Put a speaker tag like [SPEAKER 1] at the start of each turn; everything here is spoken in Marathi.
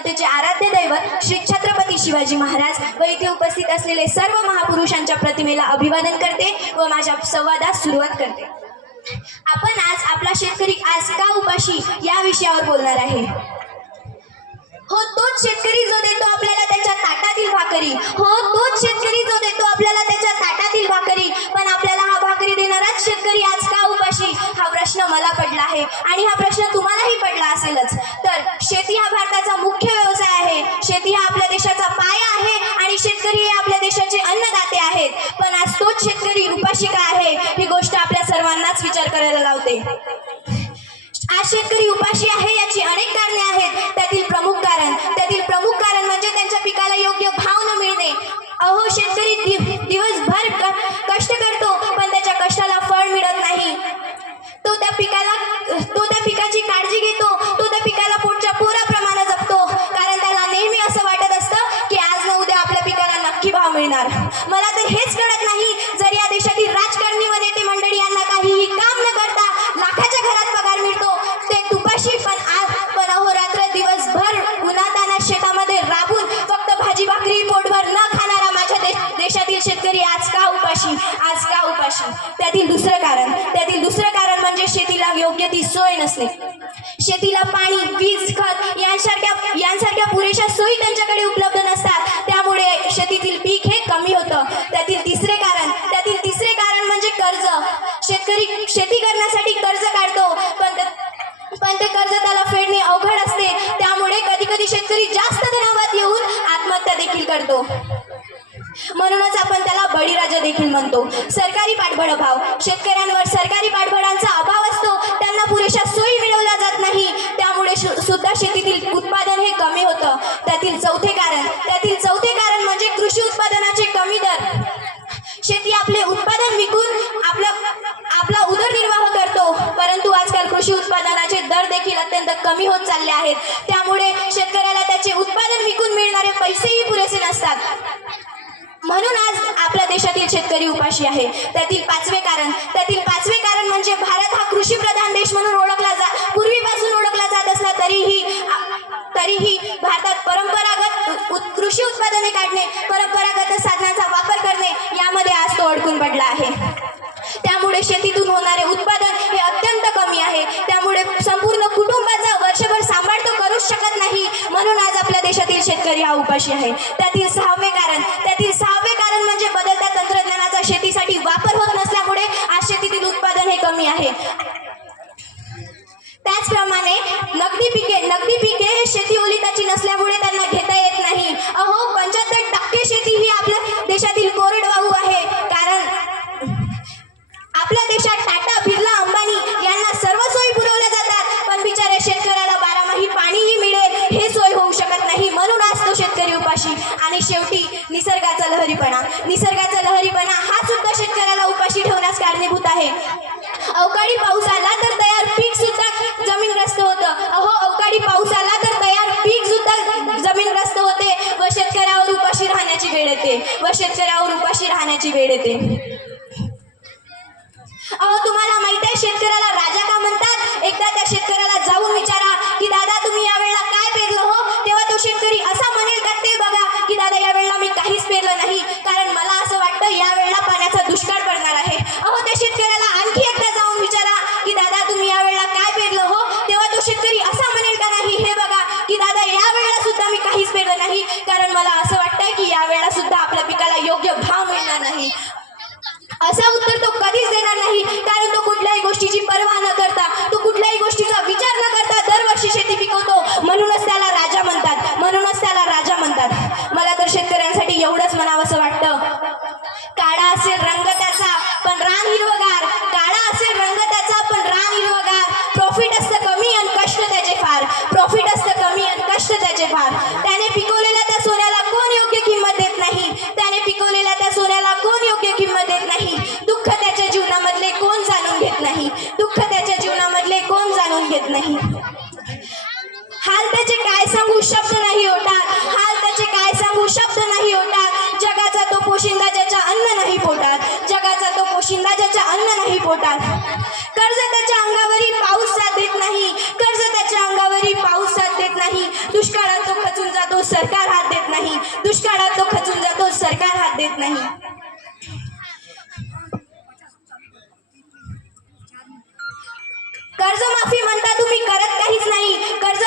[SPEAKER 1] जनतेचे आराध्य दैवत श्री छत्रपती शिवाजी महाराज व इथे उपस्थित असलेले सर्व महापुरुषांच्या प्रतिमेला अभिवादन करते व माझ्या संवादास सुरुवात करते. आपण आज आपला शेतकरी आज का उपाशी या विषयावर बोलणार आहे? हो तोच शेतकरी जो देतो आपल्याला त्याच्या ताटातील भाकरी. हो तोच शेतकरी जो देतो आपल्याला त्याच्या ताटातील भाकरी. पण आपल्याला हा भाकरी देणाराच शेतकरी आज का उपाशी? हा प्रश्न मला पडला आहे. आणि हा प्रश्न शेती हा आपल्या देशाचा पाया आहे आणि शेतकरी हे आपल्या देशाचे अन्नदाते आहेत. पण आज तोच शेतकरी उपाशी का आहे? ही गोष्ट आपल्या सर्वांनाच विचार करायला लावते. आज शेतकरी उपाशी आहे याची अनेक आपल्या पिकाला नक्की भाव मिळणार. मला तर हेच कळत नाही जर या देशातील राजकारणी व नेते मंडळी यांना काहीही काम न करता लाखाच्या घरात पगार मिळतो ते तुपाशी पण आज पण अहोरात्र दिवसभर उन्हाताना शेतामध्ये राबून फक्त भाजी भाकरी पोटभर न खाणारा माझ्या दे- देशातील शेतकरी आज का उपाशी? आज का उपाशी? त्यातील दुसरं कारण त्यातील दुसरं कारण म्हणजे शेतीला योग्य ती सोय नसणे शेतीला पाणी वीज खत यांसारख्या यांसारख्या पुरेशा सोयी त्यांच्याकडे हे कमी होतं. त्यातील तिसरे कारण त्यातील तिसरे कारण म्हणजे कर्ज. शेतकरी शेती करण्यासाठी कर्ज काढतो पण ते- पण ते कर्ज त्याला फेडणे अवघड असते. त्यामुळे कधी कधी शेतकरी जास्त तणावात येऊन आत्महत्या देखील करतो. म्हणूनच आपण त्याला बळीराजा देखील म्हणतो. सरकारी पाठबळ अभाव. शेतकऱ्यांवर सरकारी पाठबळांचा अभाव आपले उत्पादन विकून आपला आपला उदरनिर्वाह करतो. परंतु आजकाल कृषी उत्पादनाचे दर देखील अत्यंत कमी होत चालले आहेत. त्यामुळे शेतकऱ्याला त्याचे उत्पादन विकून मिळणारे पैसेही पुरेसे नसतात. म्हणून आज आपल्या देशातील शेतकरी उपाशी आहे. त्यातील पाचवे कारण त्यातील पाचवे कारण म्हणजे भारत हा कृषी प्रधान देश म्हणून ओळखला जा पूर्वीपासून ओळखला जात असला तरीही तरीही भारतात परंपरागत कृषी उत्पादने काढणे झाला आहे. त्यामुळे शेतीतून होणारे उत्पादन हे अत्यंत कमी आहे. त्यामुळे संपूर्ण कुटुंबाचा वर्षभर सांभाळ तो करूच शकत नाही. म्हणून आज आपल्या देशातील शेतकरी हा उपाशी आहे. त्यातील सहावे कारण त्यातील सहावे कारण म्हणजे बदलत्या तंत्रज्ञानाचा शेतीसाठी वापर होत नसल्यामुळे आज शेतीतील उत्पादन हे कमी आहे. त्याचप्रमाणे आपल्या देशात टाटा बिर्ला अंबानी यांना सर्व सोयी पुरवल्या जातात. पण बिचाऱ्या शेतकऱ्याला बारामाही पाणीही मिळेल हे सोय होऊ शकत नाही. म्हणून आज तो शेतकरी उपाशी. आणि शेवटी निसर्गाचा लहरीपणा. निसर्गाचा लहरीपणा हा सुद्धा शेतकऱ्याला उपाशी ठेवण्यास कारणीभूत आहे. अवकाळी पाऊस आला तर तयार पीक सुद्धा जमीनग्रस्त होतं. अहो अवकाळी पाऊस आला तर तयार पीक सुद्धा जमीनग्रस्त होते व शेतकऱ्यावर उपाशी राहण्याची वेळ येते. व शेतकऱ्यावर उपाशी राहण्याची वेळ येते. अहो तुम्हाला माहीत आहे शेतकऱ्याला राजा का म्हणतात? एकदा त्या शेतकऱ्याला जाऊन विचारा की दादा तुम्ही यावेळेला काय पेरलं हो? तेव्हा तो शेतकरी असा म्हणेल का ते बघा की दादा यावेळेला मी काहीच पेरलं नाही. कारण मला असं वाटतं यावेळेला पाण्याचा दुष्काळ पडणार आहे. अहो त्या शेतकऱ्याला आणखी एकदा जाऊन विचारा की दादा तुम्ही यावेळेला काय पेरलं हो? तेव्हा तो शेतकरी असा म्हणेल का नाही हे बघा की दादा यावेळेला सुद्धा मी काहीच पेरलं नाही. कारण मला असं वाटतं की यावेळेला सुद्धा आपल्या पिकाला योग्य भाव मिळणार नाही. असा उत्तर तो कधीच देणार नाही. कारण तो कुठल्याही गोष्टीची पर्वा नाही. हाल त्याचे काय सांगू शब्द नाही होतात हाल त्याचे काय सांगू शब्द नाही होतात जगाचा तो पोशिंदा ज्याच्या अन्न नाही पोटात. जगाचा तो पोशिंदा ज्याच्या अन्न नाही पोटात. कर्ज त्याच्या अंगावरी पाऊस साथ देत नाही. कर्ज त्याच्या अंगावरी पाऊस साथ देत नाही. दुष्काळात तो खचून जातो सरकार हात देत नाही. दुष्काळात तो खचून जातो सरकार हात देत नाही. कर्जमाफी म्हणता तुम्ही करत काहीच नाही. कर्ज